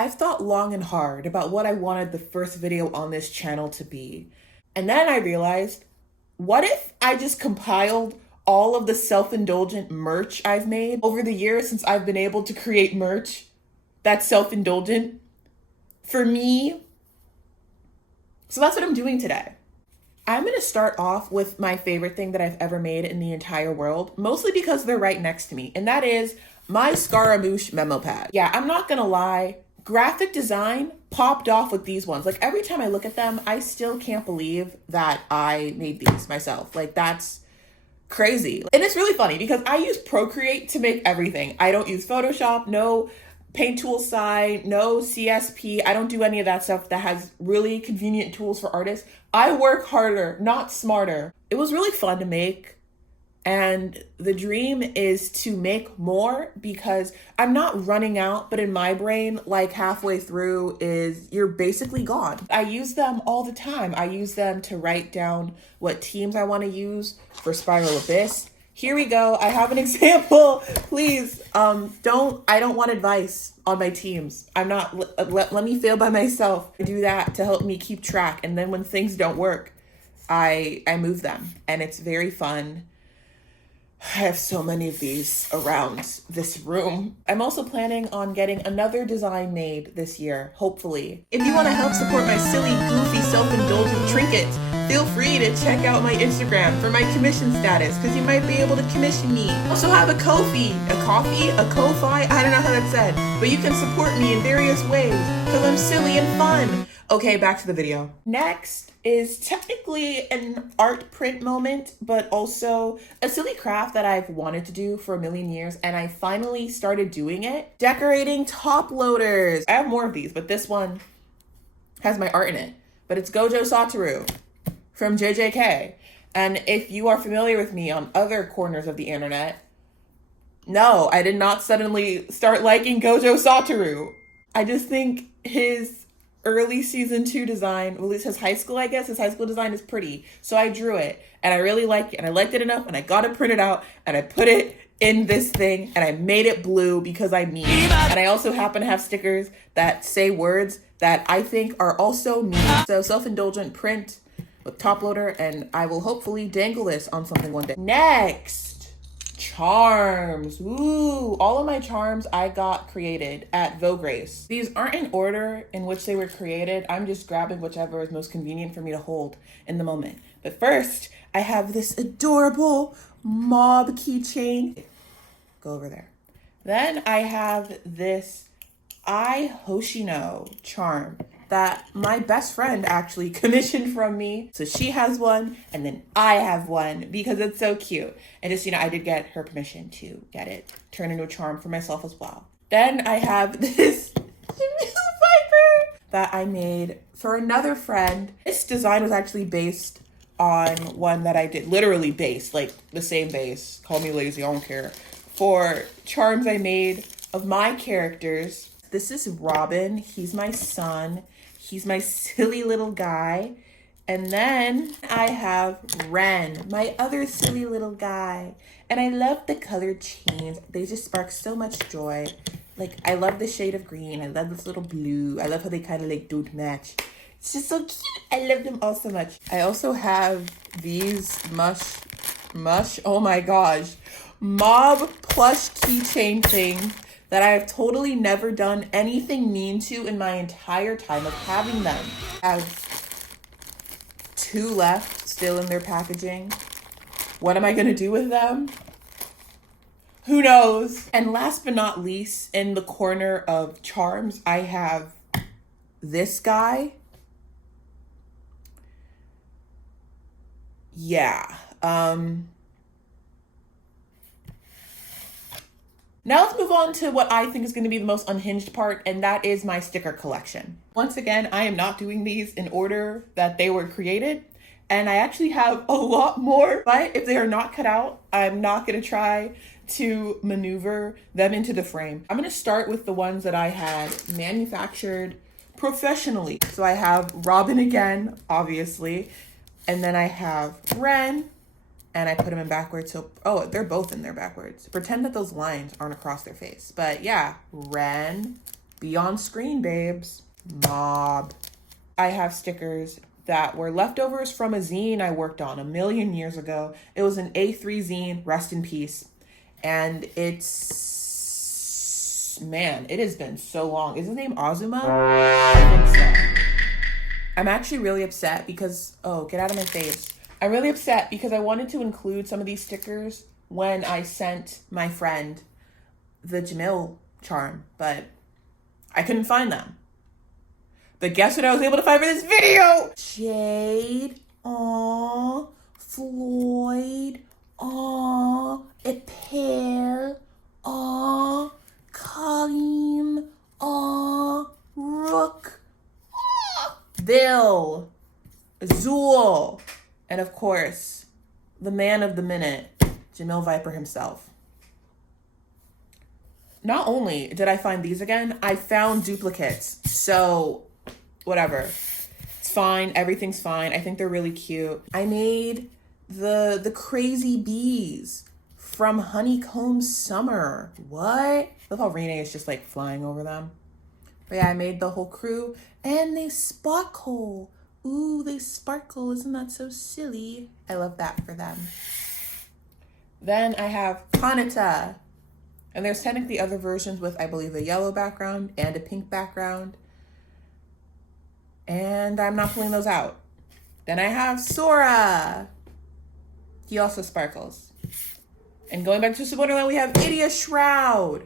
I've thought long and hard about what I wanted the first video on this channel to be. And then I realized, what if I just compiled all of the self-indulgent merch I've made over the years since I've been able to create merch that's self-indulgent for me? So that's what I'm doing today. I'm gonna start off with my favorite thing that I've ever made in the entire world, mostly because they're right next to me, and that is my Scaramouche memo pad. Yeah, I'm not gonna lie, graphic design popped off with these ones. Like every time I look at them, I still can't believe that I made these myself. Like that's crazy. And it's really funny because I use Procreate to make everything. I don't use Photoshop, no Paint Tool Side, no CSP. I don't do any of that stuff that has really convenient tools for artists. I work harder, not smarter. It was really fun to make. And the dream is to make more because I'm not running out, but in my brain, like halfway through is you're basically gone. I use them all the time. I use them to write down what teams I want to use for Spiral Abyss. Here we go. I have an example. Please, I don't want advice on my teams. I'm not, let me fail by myself. I do that to help me keep track. And then when things don't work, I move them and it's very fun. I have so many of these around this room. I'm also planning on getting another design made this year, hopefully. If you want to help support my silly, goofy, self-indulgent trinkets, feel free to check out my Instagram for my commission status, because you might be able to commission me. I also have a Ko-fi, I don't know how that's said, but you can support me in various ways, because I'm silly and fun. Okay, back to the video. Next is technically an art print moment, but also a silly craft that I've wanted to do for a million years, and I finally started doing it. Decorating top loaders. I have more of these, but this one has my art in it. But it's Gojo Satoru from JJK. And if you are familiar with me on other corners of the internet, no, I did not suddenly start liking Gojo Satoru. I just think his early season 2 design, well, it's his high school, I guess. His high school design is pretty. So I drew it and I really like it and I liked it enough and I got it printed out and I put it in this thing and I made it blue because I mean. And I also happen to have stickers that say words that I think are also me. So self-indulgent print with top loader, and I will hopefully dangle this on something one day. Next. Charms. Ooh, all of my charms I got created at Vogue Race. These aren't in order in which they were created. I'm just grabbing whichever is most convenient for me to hold in the moment. But first, I have this adorable mob keychain. Go over there. Then I have this I Hoshino charm that my best friend actually commissioned from me. So she has one and then I have one because it's so cute. And just, I did get her permission to get it turned into a charm for myself as well. Then I have this viper that I made for another friend. This design was actually based on one that I did, literally based, like the same base. Call me lazy, I don't care. For charms I made of my characters. This is Robin, he's my son. He's my silly little guy. And then I have Ren, my other silly little guy. And I love the colored chains. They just spark so much joy. Like, I love the shade of green. I love this little blue. I love how they kind of like don't match. It's just so cute. I love them all so much. I also have these oh my gosh, mob plush keychain things that I have totally never done anything mean to in my entire time of having them. I have 2 left still in their packaging. What am I gonna do with them? Who knows? And last but not least, in the corner of charms, I have this guy. Yeah, Now let's move on to what I think is going to be the most unhinged part, and that is my sticker collection. Once again, I am not doing these in order that they were created, and I actually have a lot more, but if they are not cut out, I'm not going to try to maneuver them into the frame. I'm going to start with the ones that I had manufactured professionally. So I have Robin again, obviously, and then I have Ren, and I put them in backwards. So, oh, they're both in there backwards. Pretend that those lines aren't across their face. But yeah, Ren, Be on screen, babes. Mob. I have stickers that were leftovers from a zine I worked on a million years ago. It was an A3 zine, rest in peace. And it's, man, it has been so long. Is his name Azuma? I think so. I'm actually really upset because, oh, get out of my face. I'm really upset because I wanted to include some of these stickers when I sent my friend the Jamil charm, but I couldn't find them. But guess what I was able to find for this video? Jade, aw, Floyd, aw, Epel, aw, Kalim, aw, Rook, aw, Bill, Azul, and of course, the man of the minute, Jamil Viper himself. Not only did I find these again, I found duplicates. So, whatever. It's fine. Everything's fine. I think they're really cute. I made the crazy bees from Honeycomb Summer. What? Look how Renee is just like flying over them. But yeah, I made the whole crew and they sparkle. Ooh, they sparkle. Isn't that so silly? I love that for them. Then I have Kanata. And there's technically other versions with, I believe, a yellow background and a pink background. And I'm not pulling those out. Then I have Sora. He also sparkles. And going back to Wonderland, we have Idia Shroud.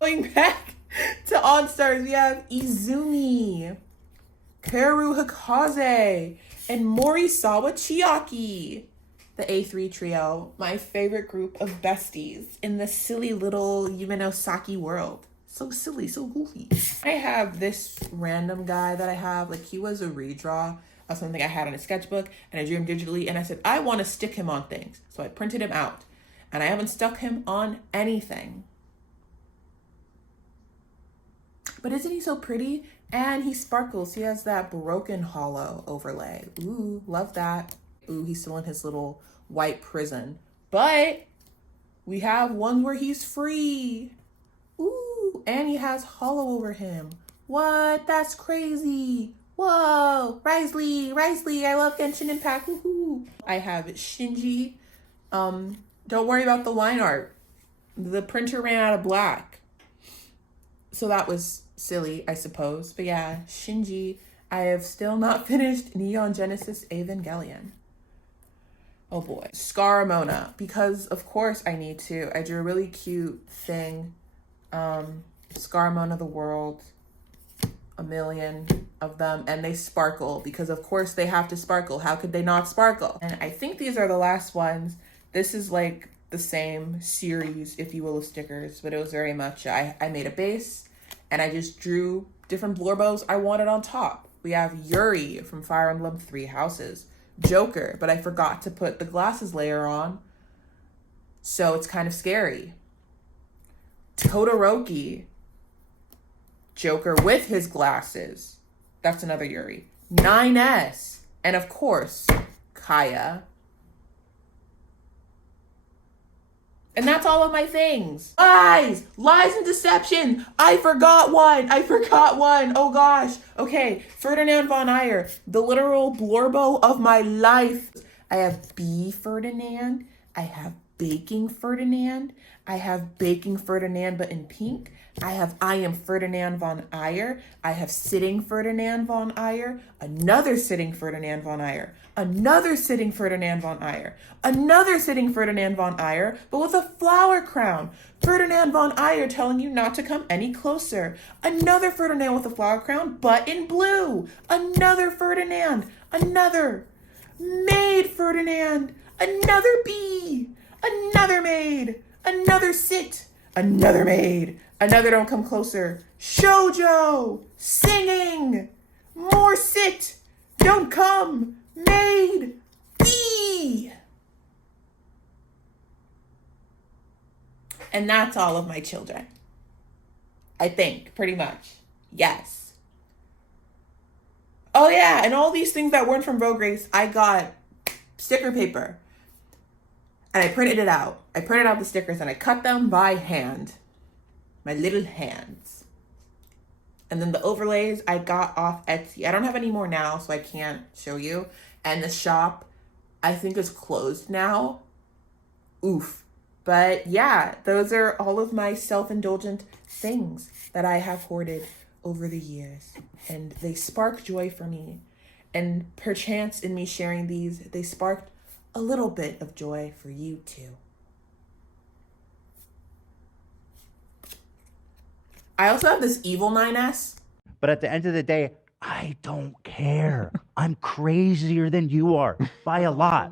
Going back to OnStars, we have Izumi, Karu Hikaze, and Morisawa Chiaki. The A3 trio, my favorite group of besties in the silly little Yumenosaki world. So silly, so goofy. I have this random guy that I have, like he was a redraw of something I had in a sketchbook and I drew him digitally and I said, I want to stick him on things. So I printed him out and I haven't stuck him on anything. But isn't he so pretty? And he sparkles. He has that broken hollow overlay. Ooh, love that. Ooh, he's still in his little white prison. But we have one where he's free. Ooh, and he has hollow over him. What? That's crazy. Whoa, Risley, I love Genshin Impact. Woohoo. I have Shinji. Don't worry about the line art. The printer ran out of black. So that was silly, I suppose. But yeah, Shinji. I have still not finished Neon Genesis Evangelion. Oh boy. Scaramona, because of course I need to. I drew a really cute thing. Scaramona the world. A million of them. And they sparkle because of course they have to sparkle. How could they not sparkle? And I think these are the last ones. This is like the same series, if you will, of stickers. But it was very much, I made a base and I just drew different blorbos I wanted on top. We have Yuri from Fire Emblem Three Houses. Joker, but I forgot to put the glasses layer on, so it's kind of scary. Todoroki. Joker with his glasses. That's another Yuri. 9S. And of course, Kaya. And that's all of my things. Lies and deception. I forgot one. Oh gosh. Okay, Ferdinand von Ayer, the literal blorbo of my life. I have B Ferdinand. I have Baking Ferdinand. I have Baking Ferdinand, but in pink. I am Ferdinand von Ayer. I have Sitting Ferdinand von Ayer. Another Sitting Ferdinand von Ayer. Another Sitting Ferdinand von Ayer. Another Sitting Ferdinand von Ayer, but with a flower crown. Ferdinand von Ayer telling you not to come any closer. Another Ferdinand with a flower crown, but in blue. Another Ferdinand. Another. Maid Ferdinand. Another bee. Another maid. Another sit. Another maid. Another don't come closer. Shoujo. Singing. More sit. Don't come. Maid. Bee. And that's all of my children. I think, pretty much. Yes. Oh yeah, and all these things that weren't from Vogue Race, I got sticker paper. And I printed it out. I printed out the stickers and I cut them by hand. My little hands. And then the overlays I got off Etsy. I don't have any more now, so I can't show you. And the shop, I think, is closed now. Oof. But yeah, those are all of my self-indulgent things that I have hoarded over the years. And they spark joy for me. And perchance in me sharing these, they sparked a little bit of joy for you too. I also have this evil 9S. But at the end of the day, I don't care. I'm crazier than you are by a lot.